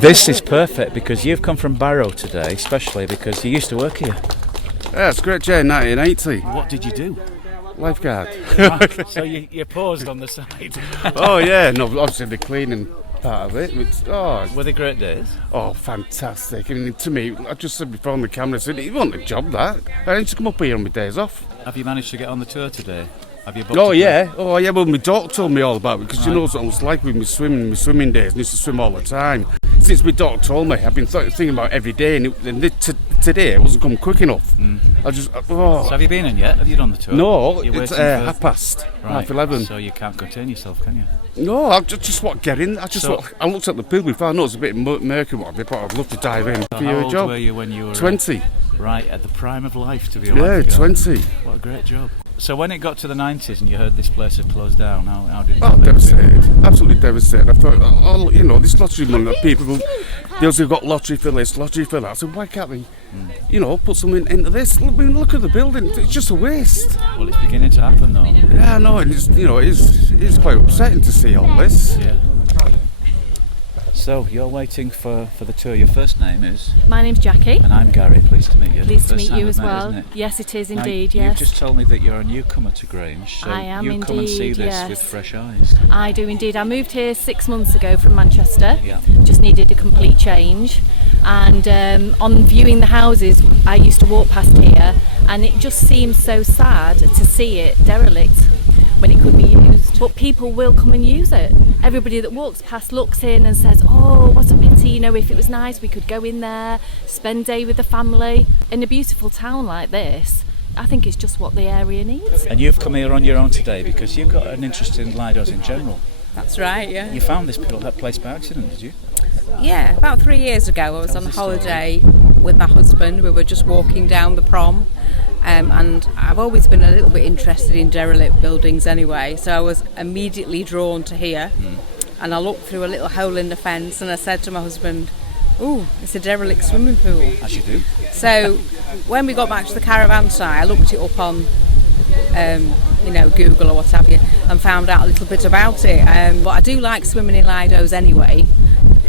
This is perfect because you've come from Barrow today, especially because you used to work here. Yeah, it's great, Jay, 1980. What did you do? Lifeguard. Right, so you paused on the side. Oh, yeah, no, obviously the cleaning part of it. Were they great days? Oh, fantastic. I mean, to me, I just said before on the camera, I said, it wasn't a job, that. I used to come up here on my days off. Have you managed to get on the tour today? Have you booked Oh, yeah. Well, my daughter told me all about it, because she knows what I was like with my swimming days, and I used to swim all the time. Since my daughter told me, I've been thinking about it every day, and today it wasn't come quick enough. So have you been in yet? Have you done the tour? No, it's 1:30, right. 11. So you can't contain yourself, can you? No, I just want to get in. I looked at the pool before. I know it's a bit murky, but I'd love to dive in. So how old were you when you were 20? Right, at the prime of life to be a Yeah, lifeguard. 20. What a great job. So when it got to the 90s and you heard this place had closed down, how did it Oh, devastated. Absolutely devastated. I thought, this lottery money that people, those who've got lottery for this, lottery for that, I said, why can't they, put something into this? Look at the building. It's just a waste. Well, it's beginning to happen though. Yeah, I know, and it's quite upsetting to see all this. Yeah. So you're waiting for the tour. Your first name is? My name's Jackie. And I'm Gary. Pleased to meet you. Pleased to First meet you time as we've met, well. isn't it? Yes, it is Now, indeed. You've Yes. just told me that you're a newcomer to Grange. So I am you come and indeed, see this yes. with fresh eyes. I do indeed. I moved here 6 months ago from Manchester. Yeah. Just needed a complete change. And on viewing the houses, I used to walk past here, and it just seems so sad to see it derelict when it could be used. But people will come and use it. Everybody that walks past looks in and says, oh, what a pity, if it was nice we could go in there, spend a day with the family. In a beautiful town like this, I think it's just what the area needs. And you've come here on your own today because you've got an interest in Lidos in general. That's right, yeah. You found that place by accident, did you? Yeah, about 3 years ago I was on holiday with my husband. We were just walking down the prom. And I've always been a little bit interested in derelict buildings anyway, so I was immediately drawn to here. And I looked through a little hole in the fence and I said to my husband, ooh, it's a derelict swimming pool. As you do. So when we got back to the caravan site, I looked it up on Google or what have you, and found out a little bit about it. But I do like swimming in Lidos anyway.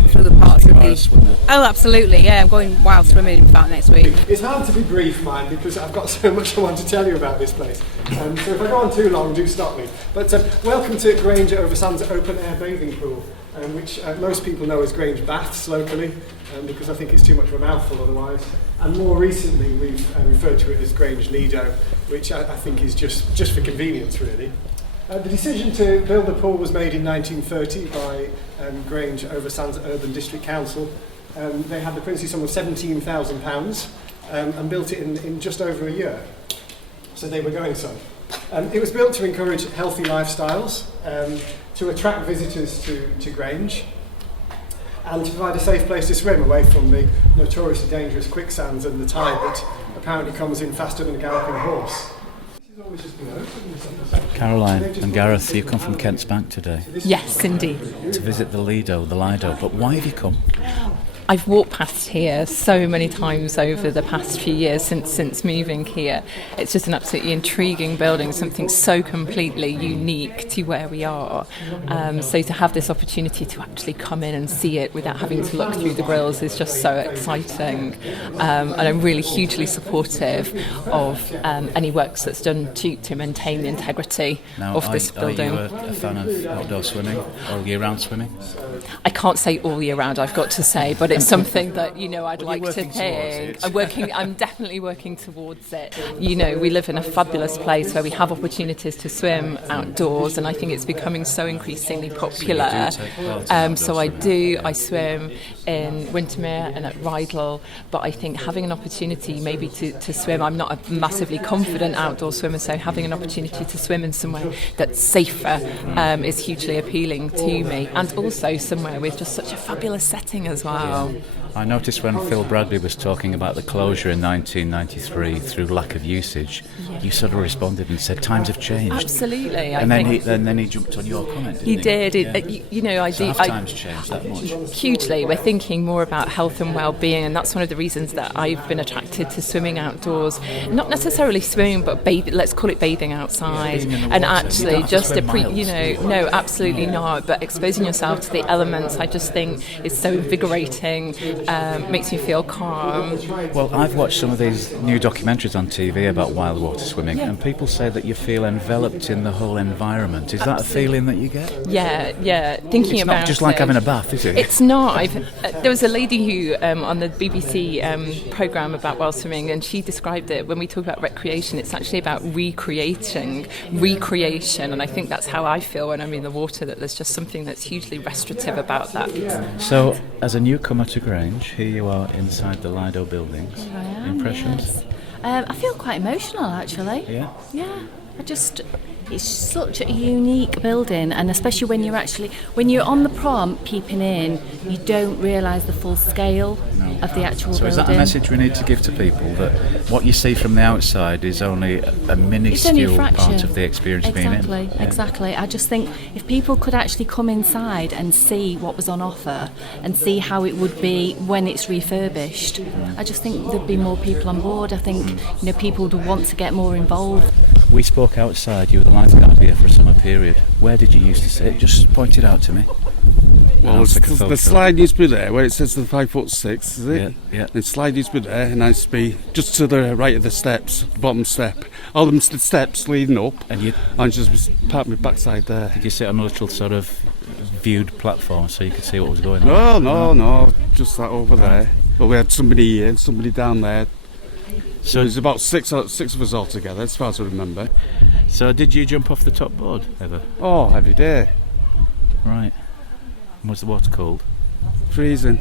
Through the parts of the... Oh, absolutely, yeah. I'm going wild swimming, in fact, next week. It's hard to be brief, mine, because I've got so much I want to tell you about this place. So if I go on too long, do stop me. But welcome to Grange over Sands open air bathing pool, which most people know as Grange Baths locally, because I think it's too much of a mouthful otherwise. And more recently, we've referred to it as Grange Lido, which I think is just for convenience, really. The decision to build the pool was made in 1930 by Grange over Sands Urban District Council. They had the princely sum of £17,000 and built it in just over a year. So they were going some. It was built to encourage healthy lifestyles, to attract visitors to Grange, and to provide a safe place to swim away from the notoriously dangerous quicksands and the tide that apparently comes in faster than a galloping horse. Caroline and Gareth, you've come from Kent's Bank today Yes, indeed. to visit the Lido, but why have you come? I've walked past here so many times over the past few years since moving here. It's just an absolutely intriguing building, something so completely unique to where we are. So to have this opportunity to actually come in and see it without having to look through the grills is just so exciting. And I'm really hugely supportive of any works that's done to maintain the integrity of this building. Are you a fan of outdoor swimming, all year round swimming? I can't say all year round, I've got to say, but it's something that I'd like to think. I'm definitely working towards it. We live in a fabulous place where we have opportunities to swim outdoors, and I think it's becoming so increasingly popular. So I swim in Windermere and at Rydal, but I think having an opportunity maybe to swim, I'm not a massively confident outdoor swimmer, so having an opportunity to swim in somewhere that's safer is hugely appealing to me, and also somewhere with just such a fabulous setting as well. I noticed when Phil Bradley was talking about the closure in 1993 through lack of usage, you sort of responded and said times have changed. Absolutely. And then he jumped on your comment. Didn't He did. Yeah. You know, I So do. have times changed that much? Hugely. We're thinking more about health and well-being, and that's one of the reasons that I've been attracted to swimming outdoors. Not necessarily swimming, but let's call it bathing outside. Being in the And water. You actually, don't have to just swim miles. no, absolutely not. But exposing yourself to the elements, I just think is so invigorating. Makes me feel calm. Well, I've watched some of these new documentaries on TV about wild water swimming, and people say that you feel enveloped in the whole environment. Is that a feeling that you get? Yeah. Thinking It's about not just like it. having a bath, is it? It's not. There was a lady who on the BBC programme about wild swimming, and she described it when we talk about recreation. It's actually about recreation, and I think that's how I feel when I'm in the water. That there's just something that's hugely restorative about that. So, as a newcomer to Grange, here you are inside the Lido buildings. I am, Impressions? yes. I feel quite emotional, actually. Yeah. Yeah, it's such a unique building, and especially when you're on the prom peeping in, you don't realise the full scale of the actual So building. is that a message we need to give to people, that what you see from the outside is only a It's only a minuscule fraction. part of the experience being in? Exactly. I just think if people could actually come inside and see what was on offer and see how it would be when it's refurbished, I just think there'd be more people on board. I think people would want to get more involved. We spoke outside, you were the lifeguard here for a summer period. Where did you used to sit? Just point it out to me. Well, I'll take a the photo. slide used to be there where it says the 5'6", is it? Yeah. The slide used to be there, and I used to be just to the right of the steps, the bottom step. All them steps leading up, And I just parked my backside there. did you sit on a little sort of viewed platform so you could see what was going on? No, just that over there. But we had somebody here and somebody down there. So there's about six of us all together, as far as I remember. So did you jump off the top board ever? Oh, every day. Right. Was the water cold? Freezing.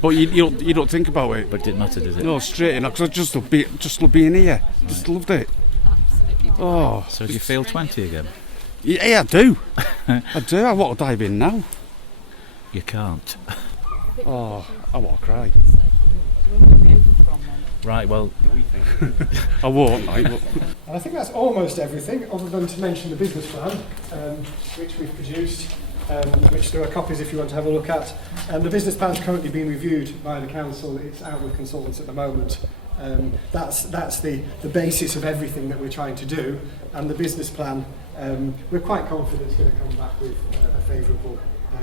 But you don't think about it. But it didn't matter, did it? No, straight in. Because I just love being here. Just loved it. Oh. So do you feel 20 again? Yeah, I do. I do. I want to dive in now. You can't. Oh, I want to cry. Right, well, I won't. And I think that's almost everything, other than to mention the business plan, which we've produced, which there are copies if you want to have a look at. The business plan's currently being reviewed by the council. It's out with consultants at the moment. That's the basis of everything that we're trying to do. And the business plan, we're quite confident it's going to come back with a favourable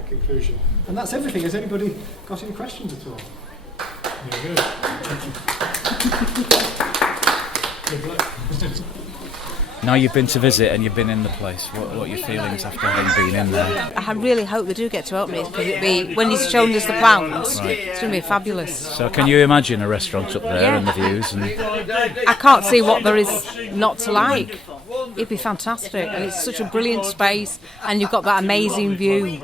conclusion. And that's everything. Has anybody got any questions at all? Good luck. now you've been to visit and you've been in the place. What are your feelings after having been in there? I really hope they do get to open it, because when he's shown us the plans, it's going to be fabulous. So can you imagine a restaurant up there and the views? And I can't see what there is not to like. It'd be fantastic, and it's such a brilliant space, and you've got that amazing view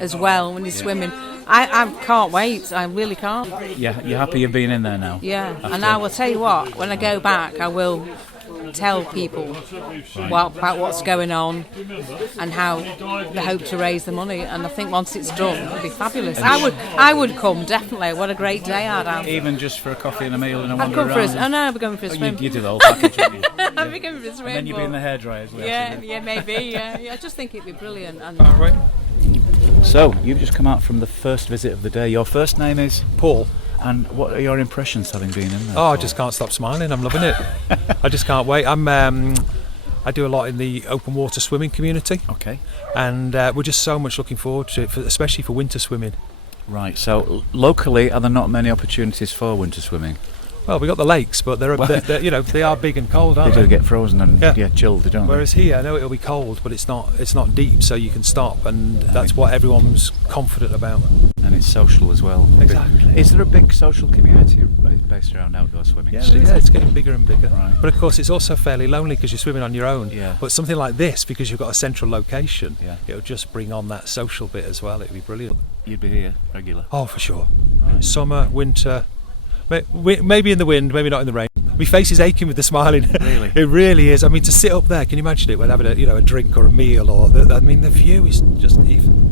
as well when you're swimming. I can't wait, I really can't. yeah, you're happy you've been in there now? Yeah, and I will tell you what, when I go back, I will tell people about what's going on and how they hope to raise the money, and I think once it's done it'll be fabulous. I would come, definitely. What a great day I'd have. Even just for a coffee and a meal and a I'd wander come for around? a, no, I'd be going for a swim. You do the whole package, wouldn't you? I'd be going for a swim. And then you'd be in the hairdryer as well. yeah, maybe. Yeah, I just think it'd be brilliant. And So, you've just come out from the first visit of the day. Your first name is? Paul. And what are your impressions having been in there? Oh, I just can't stop smiling. I'm loving it. I just can't wait. I do a lot in the open water swimming community, Okay. and we're just so much looking forward to it, especially for winter swimming. Right, so locally, are there not many opportunities for winter swimming? Well, we got the lakes, but they're they are big and cold, aren't They they? do get frozen and Yeah. chilled, don't Whereas here, I know it'll be cold, but it's not deep, so you can stop, and that's what everyone's confident about. they? And it's social as well. Exactly. Is there a big social community based around outdoor swimming? Yeah, it's getting bigger and bigger. Right. But of course, it's also fairly lonely because you're swimming on your own. Yeah. But something like this, because you've got a central location, Yeah. it'll just bring on that social bit as well. It'll be brilliant. You'd be here regular. Oh, for sure. Right. Summer, winter, maybe in the wind, maybe not in the rain. My face is aching with the smiling. Really? It really is. I mean, to sit up there, can you imagine it when having a drink or a meal, or the view is just even.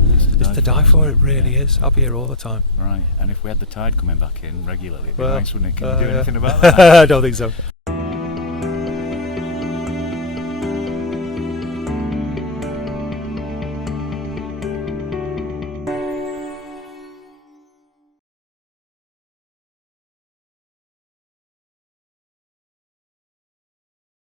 It's to die for, it really is. I'll be here all the time. Right, and if we had the tide coming back in regularly, it'd be Well, nice, wouldn't it? Can you do yeah. anything about that? I don't think so.